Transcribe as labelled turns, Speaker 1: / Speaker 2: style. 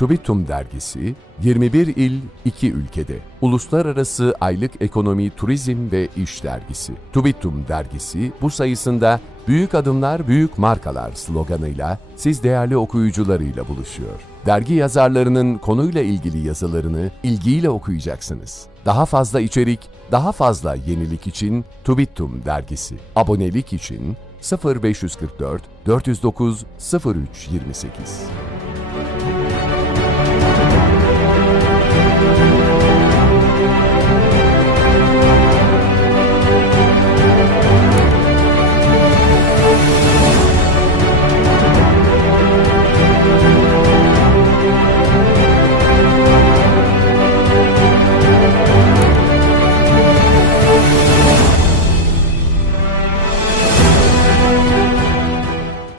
Speaker 1: Tubitum dergisi 21 il 2 ülkede. Uluslararası Aylık Ekonomi, Turizm ve İş dergisi. Tubitum dergisi bu sayısında Büyük Adımlar Büyük Markalar sloganıyla siz değerli okuyucularıyla buluşuyor. Dergi yazarlarının konuyla ilgili yazılarını ilgiyle okuyacaksınız. Daha fazla içerik, daha fazla yenilik için Tubitum dergisi. Abonelik için 0544 409 0328. あっ。